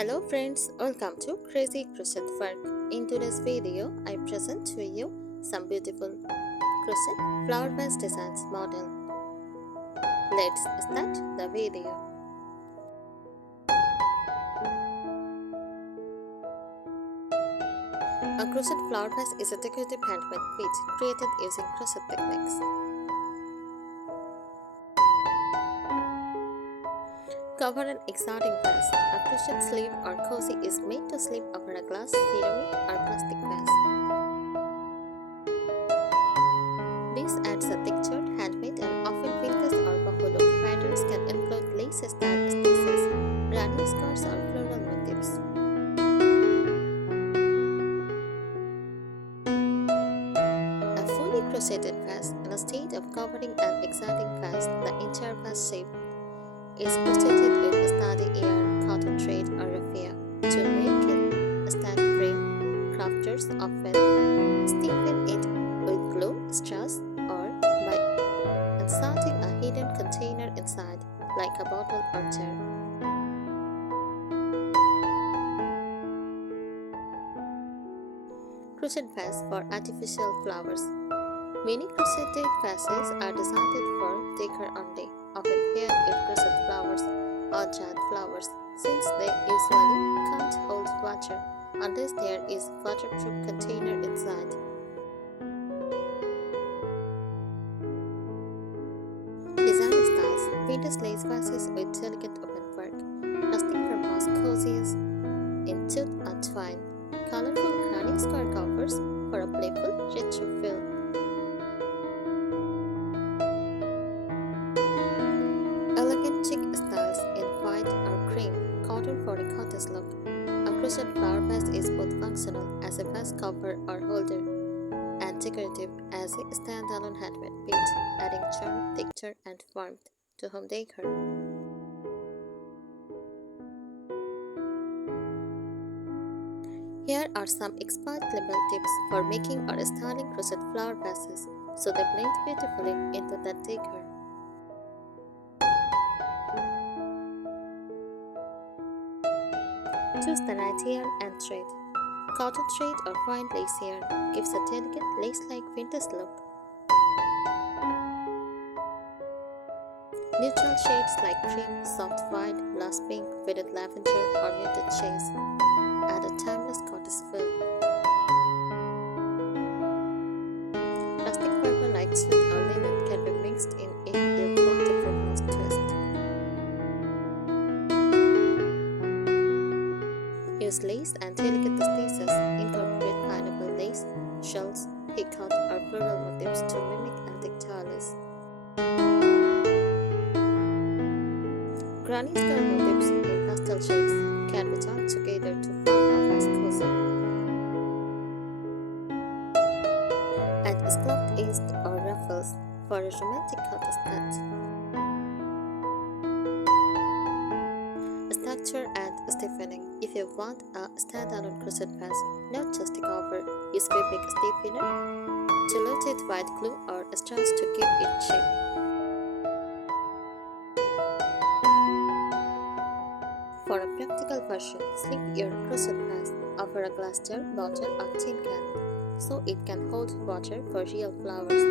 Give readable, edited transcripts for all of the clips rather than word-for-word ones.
Hello friends, welcome to Crazy Crochet Work. In today's video, I present to you some beautiful crochet flower vase designs model. Let's start the video. A crochet flower vase is a decorative handmade piece created using crochet techniques. Cover an exciting vase. A crochet sleeve or cozy is made to slip over a glass, ceramic or plastic vase. This adds a textured, handmade and often vintage or boho look. Patterns can include lace style stitches, running skirts or floral motifs. A fully crocheted vase in a state of covering an exciting vase, the entire vase shape is crocheted with a sturdy yarn, cotton thread or raffia. To make it stand firm, crafters often stiffen it with glue, straws, or by inserting a hidden container inside, like a bottle or jar. Crochet vase for artificial flowers. Many crocheted vases are designed for decor only, often paired with crochet flowers or jade flowers, since they usually can't hold water unless there is a waterproof container inside. Design styles: vintage lace vases with delicate open work, rustic farmhouse cozies in tooth and twine, colorful granny square covers for a playful retro feel. Elegant chic styles in white or cream, cotton for a cottage look. A crochet flower vase is both functional as a vase cover or holder and decorative as a standalone handmade piece, adding charm, texture, and warmth to home decor. Here are some expert-level tips for making or styling crochet flower vases so they blend beautifully into the decor. Choose the right yarn and thread. Cotton thread or fine lace yarn gives a delicate lace-like vintage look. Neutral shades like cream, soft white, blush pink, faded lavender, or muted shades add a timeless cottage feel. Plastic purple like silk or linen can be mixed in if you want a farmhouse twist. Use lace and delicate stitches. Incorporate pineapple lace, shells, peacock, or floral motifs to mimic antique tiles. Granny square motifs in pastel shades can be joined together to form a vase cozy. Add scalloped edged or ruffles for a romantic cottage touch. Structure and stiffening. If you want a standalone crochet vase, not just a cover, use fabric stiffener, diluted white glue or straws to give it shape. For a practical version, slip your crochet vase over a glass jar, bottle, or tin can so it can hold water for real flowers.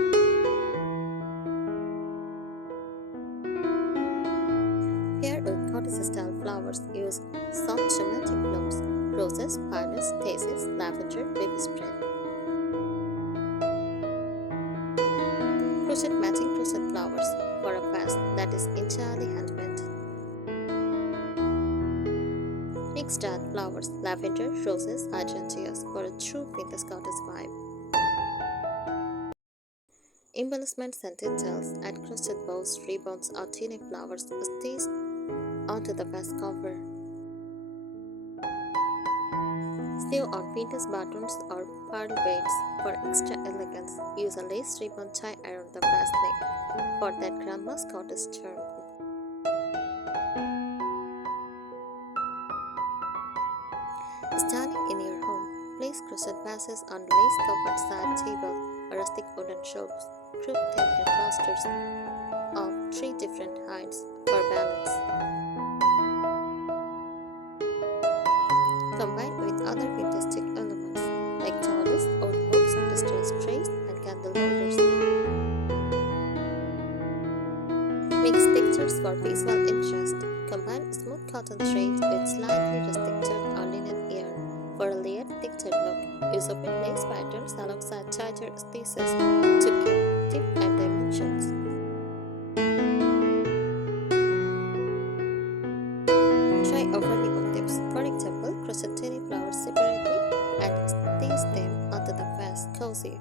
Pair with cottage-style flowers, use soft romantic blooms, roses, violets, daisies, lavender, baby spread. Crochet matching crochet flowers for a vase that is entirely handmade. Mix jade flowers, lavender, roses, hydrangeas for a true vintage cottage vibe. Embellishments and details: add crochet bows, ribbons, or teeny flowers stitched onto the vase cover. Sew on vintage buttons or pearl beads for extra elegance. Use a lace ribbon tie around the vase neck for that grandma's cottage charm. Standing in your home, place crochet vases on lace-covered side table or rustic wooden shelves. Group them in clusters of 3 different heights for balance. cotton thread with slightly restricted or linen ear. For a layered textured look, use open lace patterns alongside tighter spaces to give depth and dimensions. Try a variety of tips. For example, crochet tiny flowers separately and stace them onto the vase cozy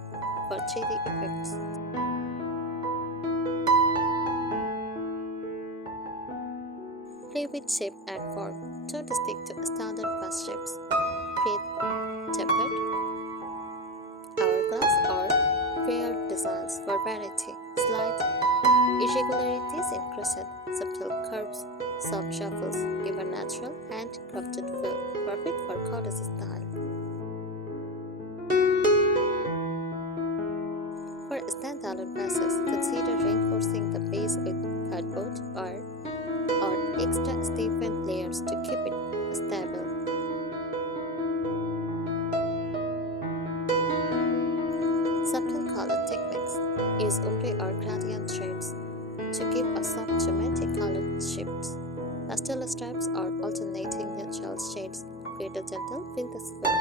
for 3D effects. Play with shape and form. Don't stick to standard vase shapes. Create tapered, hourglass, or layered designs for variety. Slight irregularities in crochet, subtle curves, soft shuffles give a natural, handcrafted feel, perfect for cottage-style. For standalone vases, consider reinforcing the base with cardboard or extra stiffened layers to keep it stable. Subtle color techniques. Use ombre or gradient shades to give a soft geometric color shift. Pastel stripes or alternating neutral shades create a gentle vintage feel.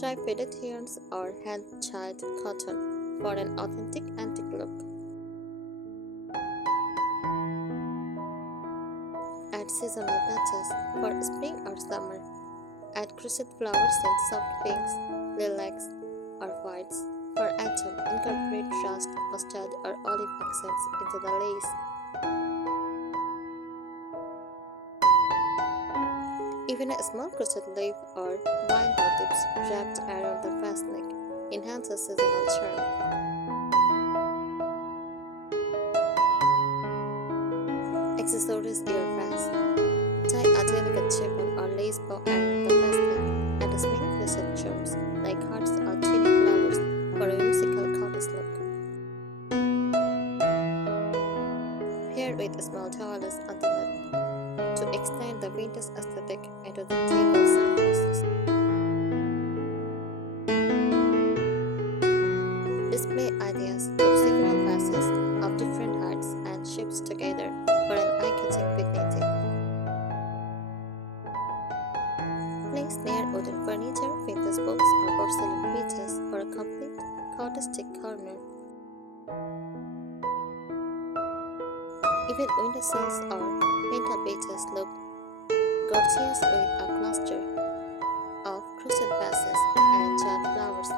Try faded yarns or hand-dyed cotton for an authentic antique look. Add seasonal touches for spring or summer. Add crochet flowers in soft pinks, lilacs, or whites. For autumn, incorporate rust, mustard, or olive accents into the lace. Even a small crochet leaf or vine motifs wrapped around the vase neck enhances seasonal charm. Accessories your vase. Tie a delicate chiffon or lace bow around the vase neck and as many crochet charms like hearts or tiny flowers for a whimsical cottage look. Pair with a small towels underneath to extend the vintage aesthetic into the table surfaces. Display ideas. Group several vases of different heights and shapes together for an eye-catching dignity. Place near wooden furniture, vintage books, or porcelain pieces for a complete cottage corner. Even windowsills or mantelpieces look gorgeous with a cluster of crochet vases and giant flowers.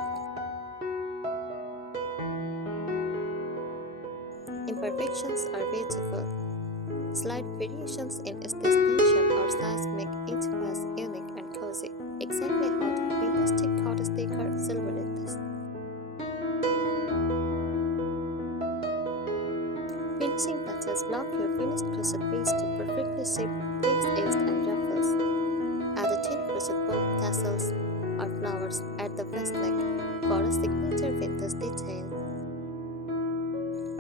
Imperfections are beautiful. Slight variations in destination or size make each vase unique and cozy, exactly how the fantastic cottage decor celebrated this. Finishing touches. Block your finished crochet piece to perfectly shape leaves, edges, and ruffles. Add a thin crochet bow, tassels, or flowers at the vase neck for a signature vintage detail.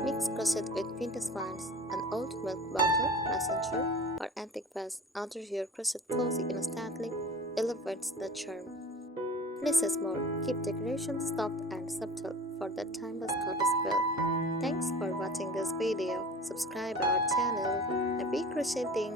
Mix crochet with vintage vines, an old milk bottle, messenger, or antique vase under your crochet cozy instantly elevates the charm. Less is more. Keep decorations soft and subtle for that timeless cottage feel. Thanks for watching this video. Subscribe our channel. Happy crocheting!